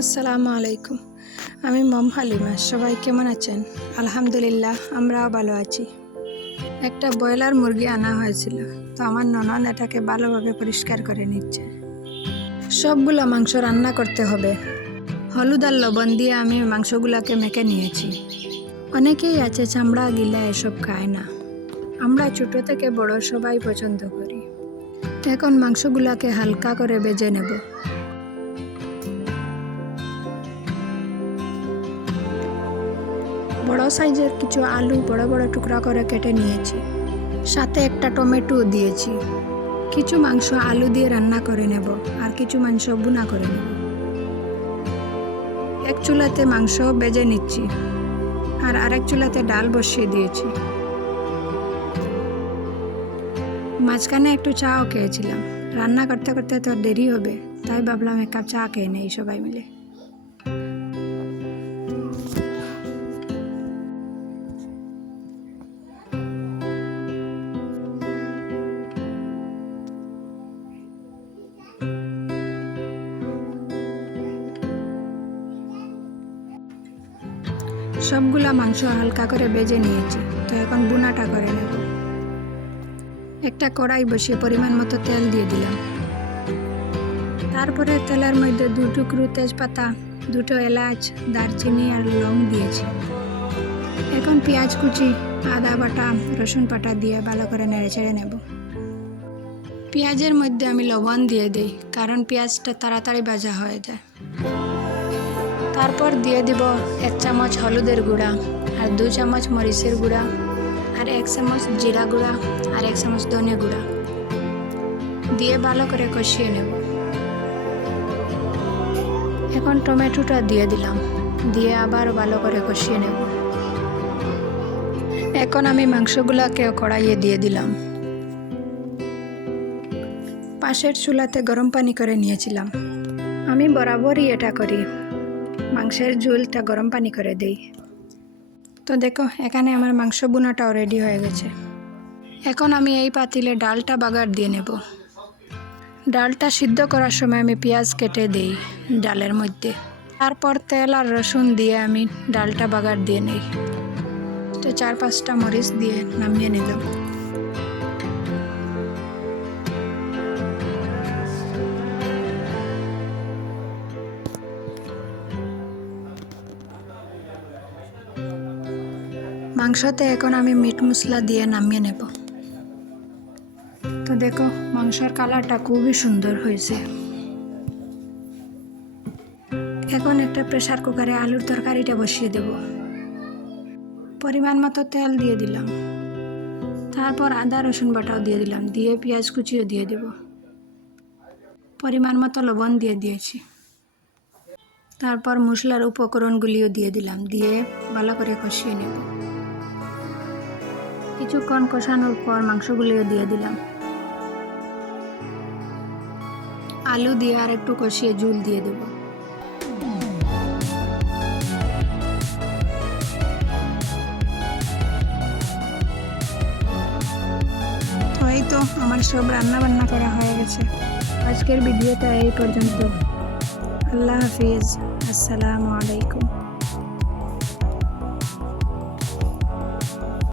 আসসালামু আলাইকুম। আমি মম হালিমা। সবাই কেমন আছেন? আলহামদুলিল্লাহ, আমরাও ভালো আছি। একটা ব্রয়লার মুরগি আনা হয়েছিল, তো আমার ননদ এটাকে ভালোভাবে পরিষ্কার করে নিচ্ছে। সবগুলো মাংস রান্না করতে হবে। হলুদ আর লবণ দিয়ে আমি মাংসগুলোকে মেখে নিয়েছি। অনেকেই আছে চামড়া গিলা এসব খায় না। আমরা ছোট থেকে বড় সবাই পছন্দ করি। এখন মাংসগুলোকে হালকা করে ভেজে নেব। বড় সাইজের কিছু আলু বড় বড় টুকরা করে কেটে নিয়েছি, সাথে একটা টমেটো দিয়েছি। কিছু মাংস আলু দিয়ে রান্না করে নেব, আর কিছু মাংস ভুনা করে নেব। এক চুলাতে মাংস ভেজে নিচ্ছি, আর আরেক চুলাতে ডাল বসিয়ে দিয়েছি। মাঝখানে একটু চাও খেয়েছিলাম। রান্না করতে করতে তো দেরি হবে, তাই ভাবলাম এক কাপ চা খেয়ে নেই সবাই মিলে। সবগুলা মাংস হালকা করে ভেজে নিয়েছি, তো এখন বুনাটা করে নেব। একটা কড়াই বসিয়ে পরিমাণ মতো তেল দিয়ে দিলাম। তারপরে তেলের মধ্যে 2 টুকরো তেজপাতা, 2টো এলাচ, দারচিনি আর লং দিয়েছি। এখন পেঁয়াজ কুচি, আদা বাটা, রসুন বাটা দিয়ে ভালো করে নেড়ে চেড়ে নেব। পেঁয়াজের মধ্যে আমি লবণ দিয়ে দিই, কারণ পেঁয়াজটা তাড়াতাড়ি ভাজা হয়ে যায়। তারপর দিয়ে দিব 1 চামচ হলুদের গুঁড়া, আর 2 চামচ মরিচের গুঁড়া, আর 1 চামচ জিরা গুঁড়া, আর 1 চামচ ধনে গুঁড়া দিয়ে ভালো করে কষিয়ে নেব। এখন টমেটোটা দিয়ে দিলাম, দিয়ে আবার ভালো করে কষিয়ে নেব। এখন আমি মাংসগুলোকে কড়াইয়ে দিয়ে দিলাম। পাশের চুলাতে গরম পানি করে নিয়েছিলাম। আমি বরাবরই এটা করি, মাংসের ঝোলটা গরম পানি করে দেই। তো দেখো, এখানে আমার মাংস বুনাটাও রেডি হয়ে গেছে। এখন আমি এই পাতিলে ডালটা বাগার দিয়ে নেব। ডালটা সিদ্ধ করার সময় আমি পেঁয়াজ কেটে দিই ডালের মধ্যে। তারপর তেল আর রসুন দিয়ে আমি ডালটা বাগার দিয়ে নেই। তো 4-5টা মরিচ দিয়ে নামিয়ে নিলাম। মাংসতে এখন আমি মিট মশলা দিয়ে নামিয়ে নেব। তো দেখো, মাংসের কালারটা খুবই সুন্দর হয়েছে। এখন একটা প্রেসার কুকারে আলুর তরকারিটা বসিয়ে দেব। পরিমাণ মতো তেল দিয়ে দিলাম। তারপর আদা রসুন বাটাও দিয়ে দিলাম, দিয়ে পেঁয়াজ কুচিও দিয়ে দেব। পরিমাণ মতো লবণ দিয়ে দিয়েছি। তারপর মশলার উপকরণগুলিও দিয়ে দিলাম, দিয়ে ভালো করে কষিয়ে নেব। কিছুক্ষণ কষানোর পর মাংসগুলিও দিয়ে দিলাম। আলু দিয়ে আর একটু কষিয়ে ঝোল দিয়ে দেব। তো এই তো আমার সব রান্না বান্না করা হয়ে গেছে। আজকের ভিডিওটা এই পর্যন্ত। আল্লাহ হাফিজ। আসসালামু আলাইকুম।